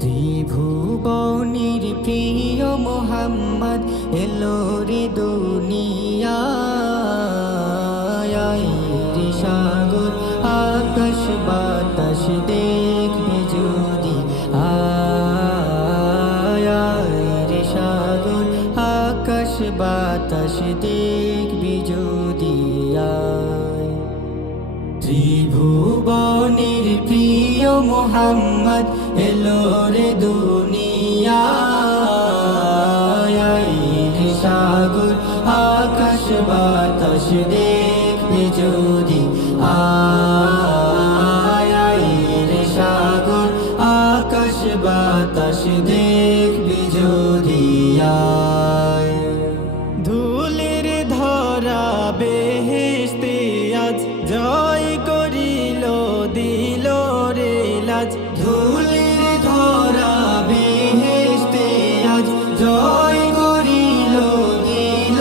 ত্রিভুবনের প্রিয় মোহাম্মদ এলো রে দুনিয়ায় রে সাগর আকাশ বাতাস দেখবে যদি রে সাগর আকাশ বাতাস দেখবি যদি ত্রিভুবনের প্রিয় মোহাম্মদ এলো রে দুনিয়ায় রে সাগর আকাশ বাতাস দেখবে যদি রে সাগর আকাশ বাতাস দেখবে যদি ধুলের ধরা বেহেশতে আজ জয় করিল দিল রে লাজ ধুলের ধরা বেহেশতে আজ জয় করিল দিল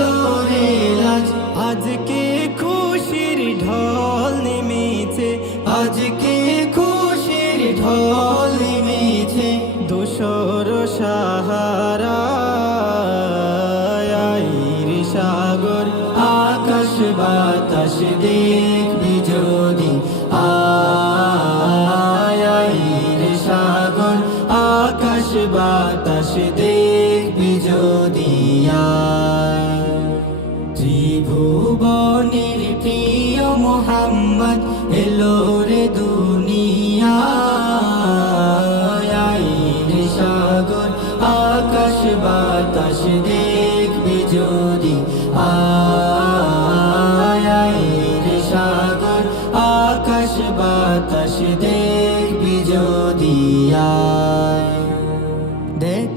রে লাজ আজকে খুশির ঢল নেমেছে আজকে খুশির ঢল নেমেছে দোসর সাহারা রে সাগর আকাশ বাতাস দেখবি যদি রে সাগর আকাশ বাতাস দেখবি যদি ত্রিভুবনের প্রিয় মোহাম্মদ এলো রে দুনিয়ায় রে সাগর আকাশ বাতাস দেখবি যদি রে সাগর আকাশ বাতাস দেখবি যদি দেখ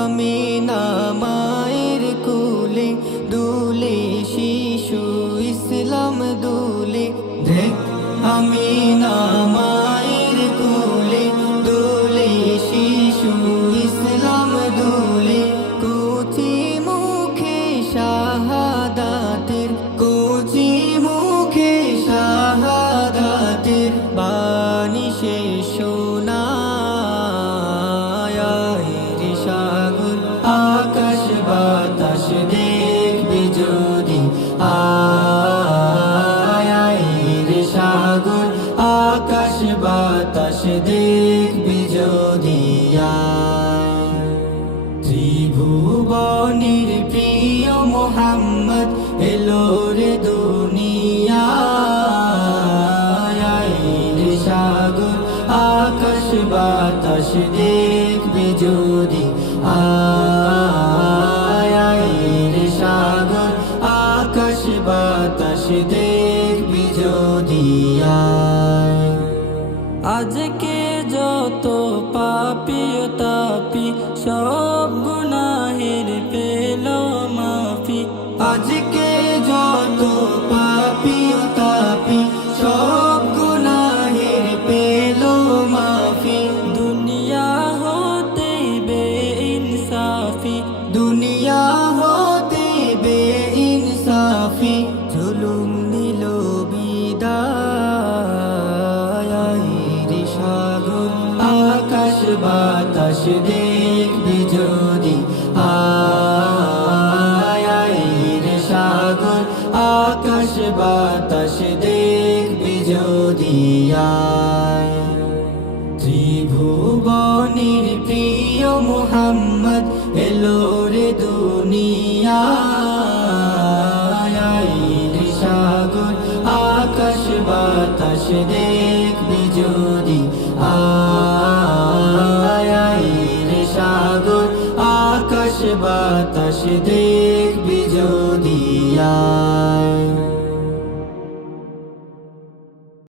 আমি না মায়ের কুলে দুলে শিশু ইসলাম দুলে দেখ আমি না মায়ের কুলে দুলে শিশু ইসলাম দুলে কুচি মুখে শাহাদাতের কুচি মুখে শাহাদাতের বাণী সে শোনায় রে সাগর আকাশ বাতাস দেখবি যদি রে সাগর আকাশ বাতাস দেখবি যদি ত্রিভুবনের প্রিয় মোহাম্মদ এলো রে দুনিয়ায় রে সাগর আকাশ বাতাস দেখবি যদি রে সাগর আকাশ বাতাস দেখবি যদি আজকে যত পাপী তাপি সব গুনাহের পেল মাফি আজকে যত পাপী তাপি সব গুনাহের পেল মাফি দুনিয়া হতে বেইনসাফি দুনিয়া হতে বেইনসাফি জুলুম নিল বিদায় রে সাগর আকাশ বাতাস দেখবি যদি রে সাগর আকাশ বাতাস দেখবি যদি ত্রিভুবনের প্রিয় মোহাম্মদ এলো রে দুনিয়ায় রে সাগর আকাশ বাতাস দেখবি যদি রে সাগর আকাশ বাতাস দেখবি যদি